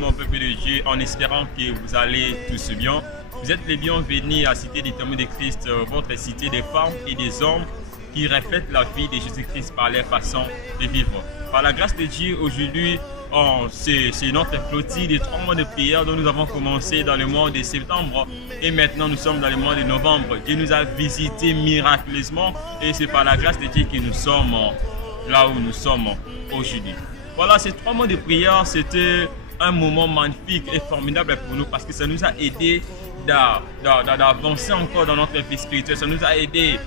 mon peuple de Dieu, en espérant que vous allez tous bien. Vous êtes les bienvenus à Cité des Témoins de Christ, votre cité des femmes et des hommes qui reflètent la vie de Jésus-Christ par leur façon de vivre. Par la grâce de Dieu, aujourd'hui, c'est notre flottille de 3 mois de prière dont nous avons commencé dans le mois de septembre et maintenant nous sommes dans le mois de novembre. Dieu nous a visités miraculeusement et c'est par la grâce de Dieu que nous sommes là où nous sommes aujourd'hui. Voilà, ces 3 mois de prière, c'était un moment magnifique et formidable pour nous parce que ça nous a aidé d'avancer encore dans notre vie spirituelle. Ça nous a aidé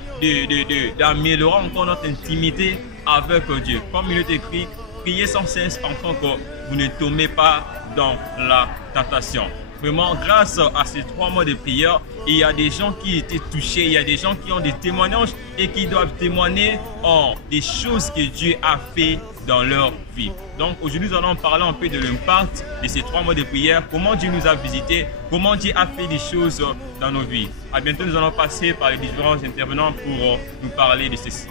d'améliorer encore notre intimité avec Dieu. Comme il est écrit, priez sans cesse afin que vous ne tombez pas dans la tentation. Vraiment, grâce à ces 3 mois de prière, il y a des gens qui étaient touchés, il y a des gens qui ont des témoignages et qui doivent témoigner des choses que Dieu a fait dans leur vie. Donc aujourd'hui, nous allons parler un peu de l'impact de ces 3 mois de prière, comment Dieu nous a visités, comment Dieu a fait des choses dans nos vies. À bientôt, nous allons passer par les différents intervenants pour nous parler de ceci.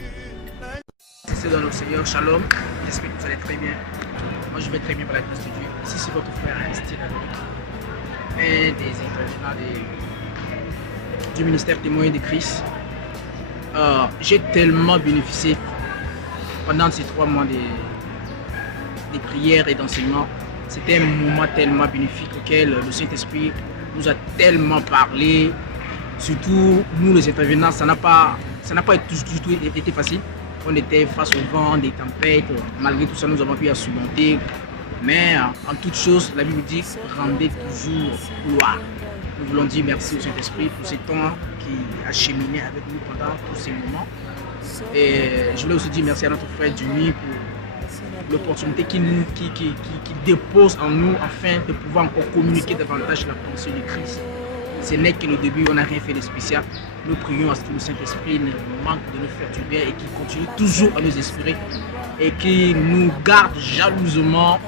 C'est dans le Seigneur, shalom, j'espère que vous allez très bien. Moi je vais très bien par la grâce de Dieu. Ici c'est votre frère Aristide, un des intervenants du ministère témoin de Christ. J'ai tellement bénéficié pendant ces 3 mois de prières et d'enseignement. C'était un moment tellement bénéfique auquel le Saint-Esprit nous a tellement parlé. Surtout nous les intervenants, ça n'a pas du tout été facile. On était face au vent, des tempêtes, malgré tout ça nous avons pu à surmonter. Mais en toute chose, la Bible dit rendez toujours gloire. Nous voulons dire merci au Saint-Esprit pour ce temps qui a cheminé avec nous pendant tous ces moments. Et je voulais aussi dire merci à notre frère Jimmy pour l'opportunité qu'il dépose en nous afin de pouvoir encore communiquer davantage la pensée de Christ. Ce n'est que le début, on n'a rien fait de spécial. Nous prions à ce que le Saint-Esprit ne manque de nous faire du bien et qu'il continue toujours à nous inspirer et qu'il nous garde jalousement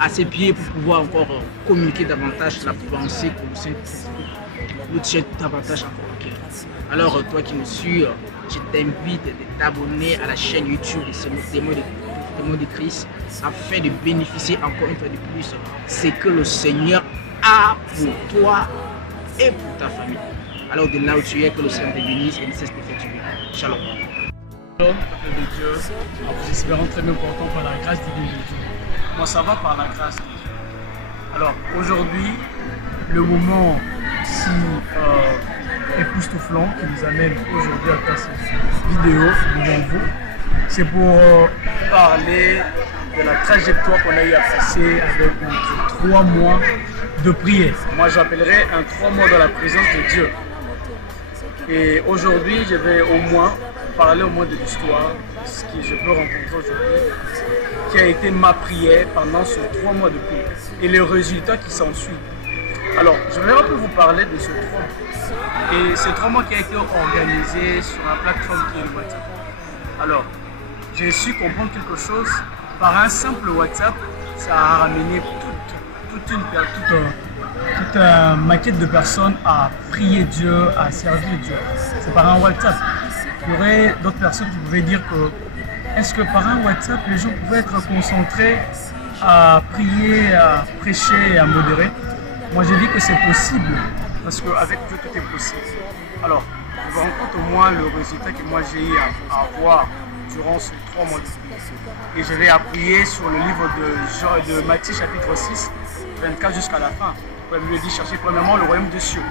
à ses pieds pour pouvoir encore communiquer davantage la pensée que le Saint-Esprit nous tient davantage encore au cœur. Alors toi qui me suis, je t'invite de t'abonner à la chaîne YouTube des témoins de Christ afin de bénéficier encore une fois de plus ce que le Seigneur a pour toi et pour ta famille. Alors de là où tu es, que le Seigneur te bénisse et ne cesse de faire du bien. Shalom. Shalom, peuple de Dieu. Nous espérons très bien portant par la grâce divine de Dieu. Moi, ça va par la grâce de Dieu. Alors, aujourd'hui, le moment si époustouflant qui nous amène aujourd'hui à faire cette vidéo devant vous, c'est pour parler de la trajectoire qu'on a eu à passer avec nos 3 mois de prière. Moi, j'appellerais un 3 mois dans la présence de Dieu. Et aujourd'hui, je vais au moins parler de l'histoire, ce que je peux rencontrer aujourd'hui, qui a été ma prière pendant ces 3 mois de prière et les résultats qui s'ensuivent. Alors, je vais un peu vous parler de ce 3 mois. Et ce 3 mois qui a été organisé sur la plateforme qui est le WhatsApp. Alors, j'ai su comprendre quelque chose par un simple WhatsApp, ça a ramené toute une maquette de personnes à prier Dieu, à servir Dieu. C'est par un WhatsApp. Il y aurait d'autres personnes qui pouvaient dire que est-ce que par un WhatsApp, les gens pouvaient être concentrés à prier, à prêcher et à modérer? Moi, j'ai dit que c'est possible parce qu'avec Dieu, tout est possible. Alors, je vous rencontre au moins le résultat que moi j'ai eu à avoir durant ces 3 mois de prière. Et je vais appuyer sur le livre de Matthieu chapitre 6, 24 jusqu'à la fin. La Bible dit chercher premièrement le royaume des cieux.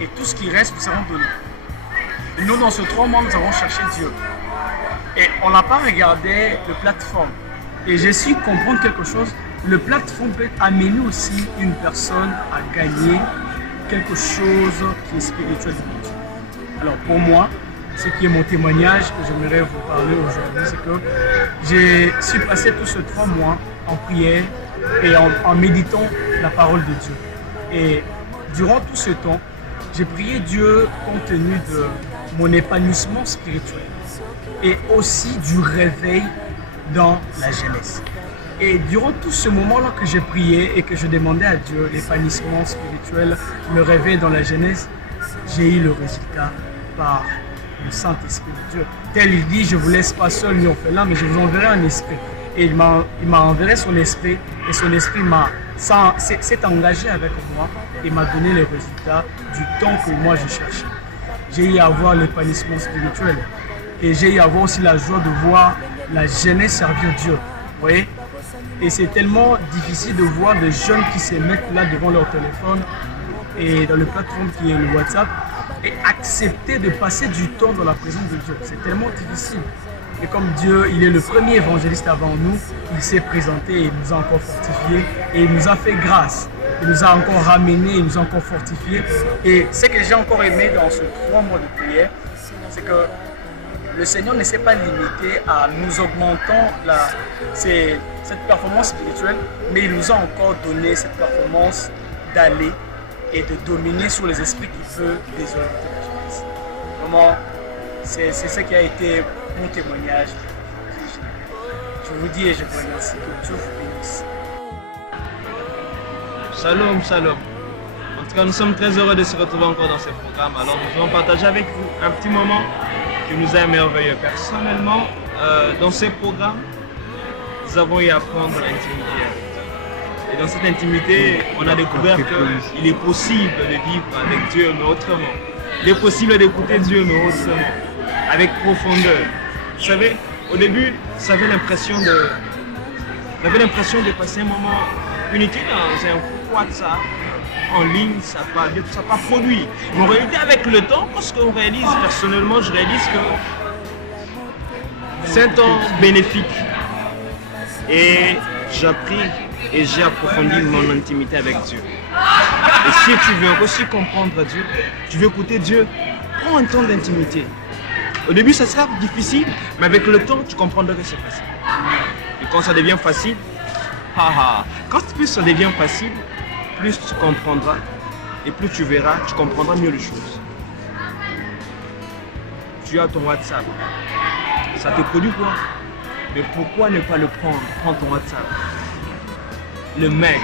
Et tout ce qui reste, nous serons donné. Et nous, dans ces 3 mois, nous avons cherché Dieu. Et on n'a pas regardé le plateforme. Et j'ai su comprendre quelque chose. Le plateforme peut amener aussi une personne à gagner quelque chose qui est spirituel. Alors pour moi, ce qui est mon témoignage que j'aimerais vous parler aujourd'hui, c'est que j'ai su passer tous ces 3 mois en prière et en méditant la parole de Dieu. Et durant tout ce temps, j'ai prié Dieu compte tenu de mon épanouissement spirituel et aussi du réveil dans la jeunesse. Et durant tout ce moment-là que j'ai prié et que je demandais à Dieu l'épanouissement spirituel, le réveil dans la jeunesse, j'ai eu le résultat par le Saint-Esprit de Dieu. Tel il dit, je ne vous laisse pas seul ni orphelin, mais je vous enverrai un esprit. et il m'a envoyé son esprit et son esprit s'est engagé avec moi et m'a donné les résultats du temps que moi je cherchais. J'ai eu à voir l'épanouissement spirituel et j'ai eu à voir aussi la joie de voir la jeunesse servir Dieu. Vous voyez? Et c'est tellement difficile de voir des jeunes qui se mettent là devant leur téléphone et dans le plateforme qui est le WhatsApp et accepter de passer du temps dans la présence de Dieu. C'est tellement difficile. Et comme Dieu, il est le premier évangéliste avant nous, il s'est présenté et il nous a encore fortifiés et il nous a fait grâce. Il nous a encore ramenés, il nous a encore fortifiés. Et ce que j'ai encore aimé dans ce 3 mois de prière, c'est que le Seigneur ne s'est pas limité à nous augmentant cette performance spirituelle, mais il nous a encore donné cette performance d'aller et de dominer sur les esprits qui peuvent désorienter les gens. Vraiment, c'est ce qui a été mon témoignage. Je vous dis et je vous remercie. Que Dieu vous bénisse. Shalom, shalom. En tout cas, nous sommes très heureux de se retrouver encore dans ce programme. Alors, nous allons partager avec vous un petit moment qui nous a émerveillés. Personnellement, dans ce programme, nous avons eu à apprendre l'intimité. Et dans cette intimité, on a découvert qu'il est possible de vivre avec Dieu, mais autrement. Il est possible d'écouter Dieu, mais autrement, avec profondeur. Vous savez, au début, j'avais l'impression de passer un moment inutile dans un groupe WhatsApp en ligne, ça n'a pas produit. Mais en réalité, avec le temps, parce qu'on réalise, personnellement, je réalise que c'est un temps bénéfique. Et j'ai appris et j'ai approfondi mon intimité avec Dieu. Et si tu veux aussi comprendre Dieu, tu veux écouter Dieu, prends un temps d'intimité. Au début, ça sera difficile, mais avec le temps, tu comprendras que c'est facile. Et quand ça devient facile, quand plus ça devient facile, plus tu comprendras et plus tu verras, tu comprendras mieux les choses. Tu as ton WhatsApp, ça te produit quoi? Mais pourquoi ne pas le prendre? Prends ton WhatsApp, le mettre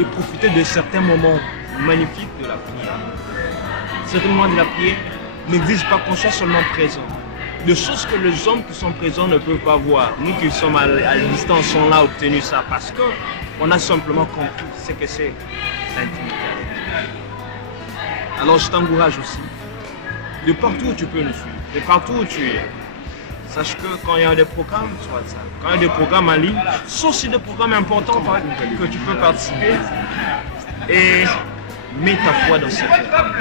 et profiter de certains moments magnifiques de la prière. Certains moments de la prière n'exigent pas qu'on soit seulement présent. Des choses que les hommes qui sont présents ne peuvent pas voir. Nous qui sommes à distance, sommes là obtenu ça parce qu'on a simplement compris ce que c'est l'intimité. Alors je t'encourage aussi, de partout où tu peux nous suivre, de partout où tu es. Sache que quand il y a des programmes sur WhatsApp, quand il y a des programmes en ligne, ce sont aussi des programmes importants que tu peux participer et mets ta foi dans ces programmes.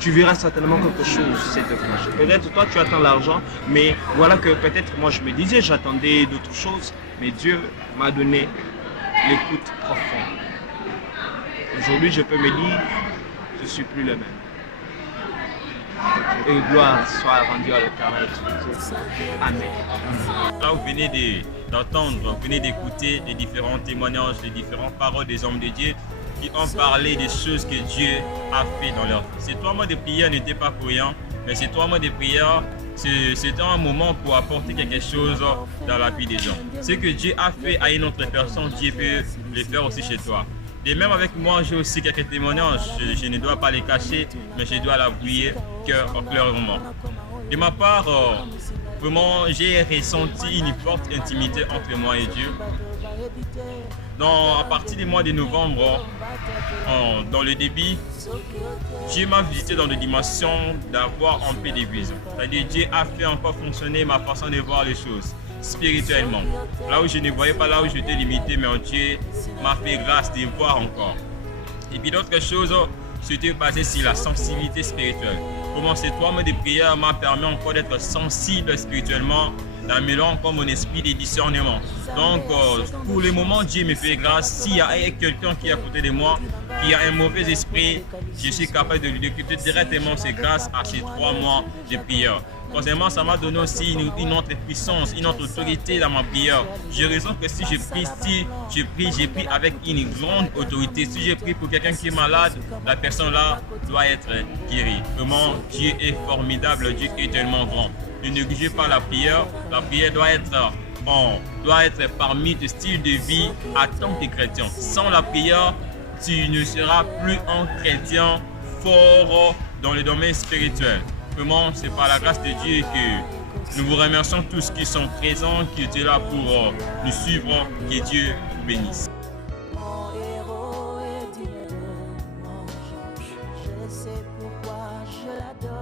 Tu verras certainement quelque chose s'est déclenché. Peut-être toi tu attends l'argent, mais voilà que peut-être moi je me disais j'attendais d'autres choses, mais Dieu m'a donné l'écoute profonde. Aujourd'hui je peux me dire, je ne suis plus le même. Et gloire soit rendue à l'Éternel. Amen. Là, vous venez d'entendre, vous venez d'écouter les différents témoignages, les différentes paroles des hommes de Dieu qui ont parlé des choses que Dieu a fait dans leur vie. Ces 3 mois de prière n'étaient pas pour rien, mais ces 3 mois de prière, c'était un moment pour apporter quelque chose dans la vie des gens. Ce que Dieu a fait à une autre personne, Dieu peut le faire aussi chez toi. Et même avec moi, j'ai aussi quelques témoignages. Je ne dois pas les cacher, mais je dois l'avouer clairement. De ma part, vraiment, j'ai ressenti une forte intimité entre moi et Dieu. À partir du mois de novembre, dans le début, Dieu m'a visité dans des dimensions d'avoir un peu de vision. C'est-à-dire Dieu a fait encore fonctionner ma façon de voir les choses spirituellement. Là où je ne voyais pas, là où j'étais limité, mais Dieu m'a fait grâce de voir encore. Et puis d'autres choses, c'était basé sur la sensibilité spirituelle. Comment ces 3 mois de prière m'a permis encore d'être sensible spirituellement, d'améliorer encore mon esprit de discernement. Donc, pour le moment, Dieu me fait grâce. S'il y a quelqu'un qui est à côté de moi, qui a un mauvais esprit, je suis capable de lui décrypter directement. C'est grâce à ces 3 mois de prière. Troisièmement, ça m'a donné aussi une autre puissance, une autre autorité dans ma prière. J'ai raison que si je prie, j'ai pris avec une grande autorité. Si je prie pour quelqu'un qui est malade, la personne là doit être guérie. Vraiment, Dieu est formidable, Dieu est tellement grand. Ne négligez pas la prière doit être parmi tes styles de vie en tant que chrétien. Sans la prière, tu ne seras plus un chrétien fort dans le domaine spirituel. Vraiment, c'est par la grâce de Dieu que Nous vous remercions tous qui sont présents, qui étaient là pour nous suivre. Que Dieu vous bénisse. Mon héros est digne de mon je sais pourquoi je l'adore.